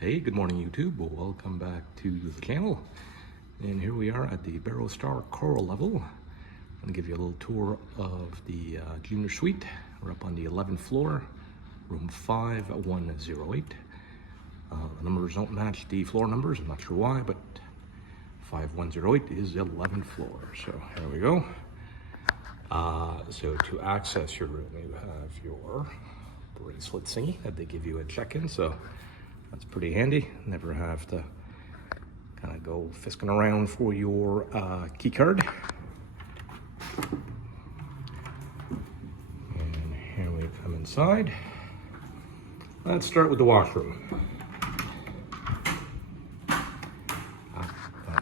Hey, good morning YouTube. Well, welcome back to the channel. And here we are at the Iberostar Coral Level. I'm going to give you a little tour of the junior suite. We're up on the 11th floor, room 5108. The numbers don't match the floor numbers. I'm not sure why, but 5108 is the 11th floor. So here we go. So to access your room, you have your bracelet thingy that they give you at check-in. So that's pretty handy. Never have to kind of go fisking around for your key card. And here we come inside. Let's start with the washroom. I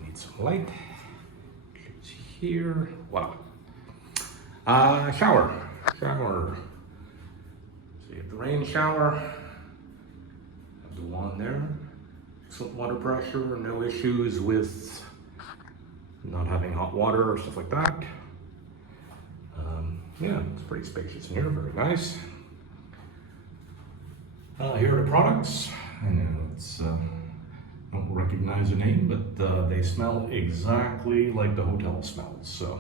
need some light. It's here. Wow. Shower. So you have the rain shower. The wand there, excellent water pressure, no issues with not having hot water or stuff like that. Yeah, it's pretty spacious in here, very nice. Here are the products. I know it's, I don't recognize the name, but they smell exactly like the hotel smells. So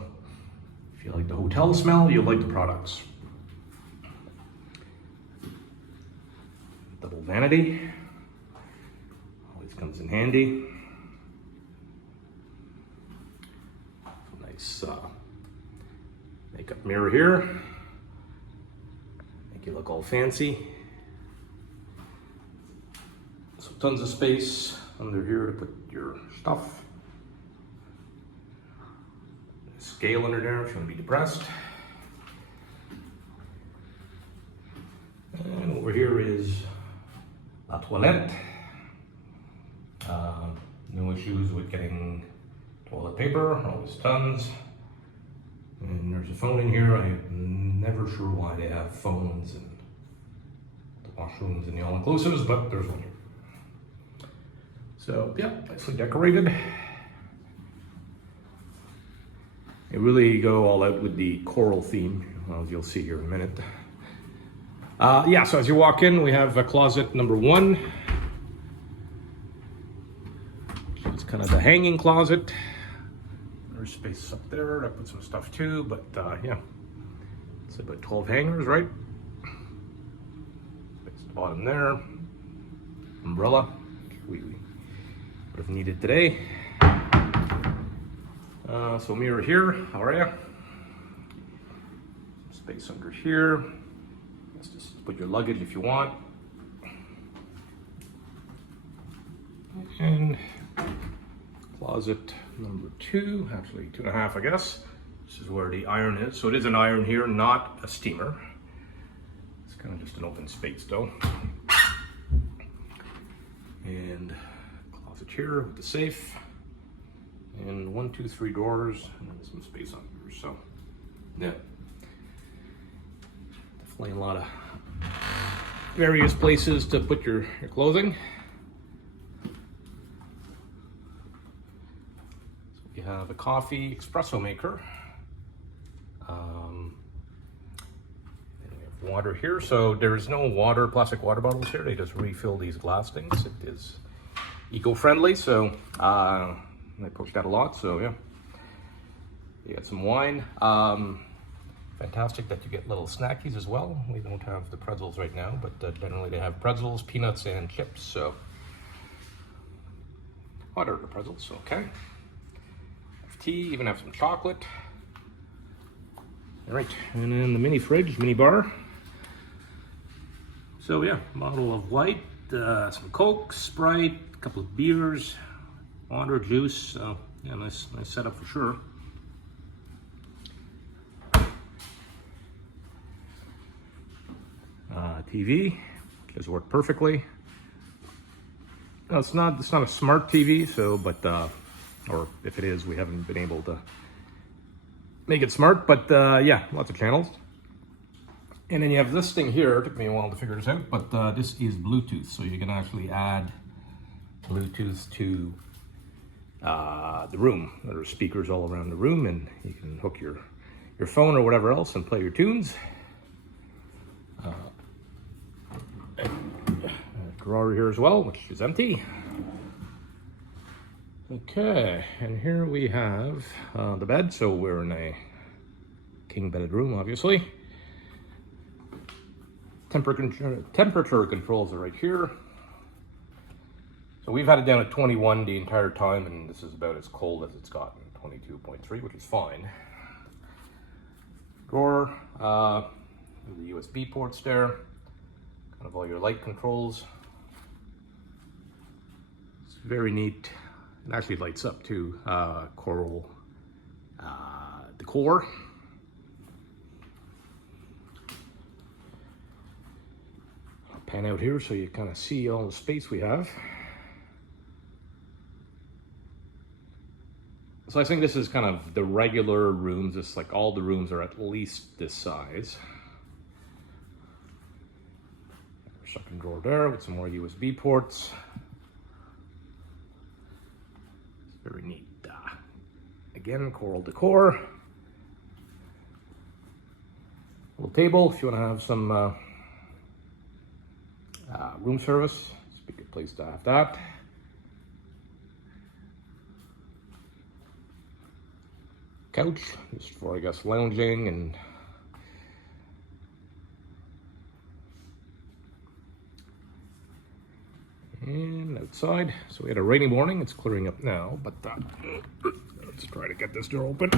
if you like the hotel smell, you'll like the products. Double vanity. Always comes in handy. Nice makeup mirror here. Make you look all fancy. So tons of space under here to put your stuff. Scale under there if you want to be depressed. And over here is la toilette. No issues with getting toilet paper, always tons. And there's a phone in here. I'm never sure why they have phones in the washrooms and the all-inclusives, but there's one here. So yeah, nicely decorated. They really go all out with the coral theme, as you'll see here in a minute. Yeah, so as you walk in, we have closet number 1. It's kind of the hanging closet. There's space up there. I put some stuff too, but yeah, it's about 12 hangers, right? Space at the bottom there. Umbrella, we would have needed today. So mirror here, how are ya? Space under here. Just put your luggage if you want. And closet number 2, actually 2.5, I guess. This is where the iron is. So it is an iron here, not a steamer. It's kind of just an open space though. And closet here with the safe. And 1, 2, 3 doors, and then some space on here. So yeah, definitely a lot of various places to put your clothing. So we have a coffee espresso maker. And we have water here. So there's no plastic water bottles here. They just refill these glass things. It is eco-friendly, so I push that a lot. So yeah, you got some wine. Fantastic that you get little snackies as well. We don't have the pretzels right now, but generally they have pretzels, peanuts, and chips. So I'd order pretzels, okay. Have tea, even have some chocolate. All right, and then the mini fridge, mini bar. So yeah, bottle of white, some Coke, Sprite, a couple of beers, water, juice. So yeah, nice setup for sure. TV does work perfectly. No, it's not a smart TV, so or if it is, we haven't been able to make it smart, but yeah, lots of channels. And then you have this thing here. It took me a while to figure this out, but this is Bluetooth, so you can actually add Bluetooth to the room. There are speakers all around the room, and you can hook your phone or whatever else and play your tunes. drawer here as well, which is empty. Okay, and here we have the bed. So we're in a king bedded room, obviously. Temperature controls are right here. So we've had it down at 21 the entire time, and this is about as cold as it's gotten, 22.3, which is fine. Drawer, the USB ports there, kind of all your light controls. It's very neat. It actually lights up too. Coral decor. I'll pan out here so you kind of see all the space we have. So I think this is kind of the regular rooms. It's like all the rooms are at least this size. Second drawer there with some more USB ports. It's very neat. Again, coral decor. Little table if you want to have some room service. It's a good place to have that. Couch, just for, I guess, lounging and outside. So we had a rainy morning. It's clearing up now, but let's try to get this door open.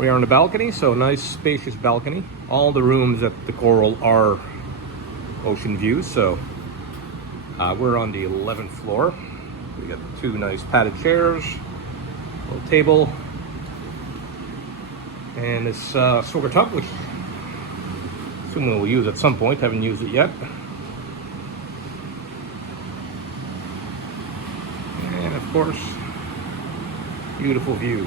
We are on the balcony, so nice spacious balcony. All the rooms at the Coral are ocean views, so we're on the 11th floor. We got two nice padded chairs, a little table, and this soaker tub, which I assume we'll use at some point. Haven't used it yet. And of course, beautiful view.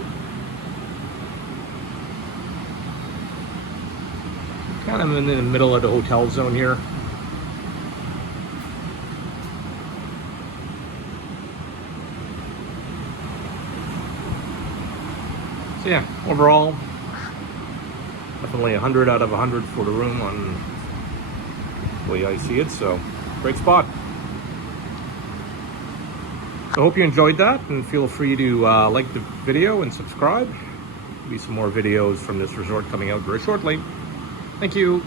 Kind of in the middle of the hotel zone here. So yeah, overall, definitely 100 out of 100 for the room on the way I see it, so great spot. So I hope you enjoyed that, and feel free to like the video and subscribe. There'll be some more videos from this resort coming out very shortly. Thank you.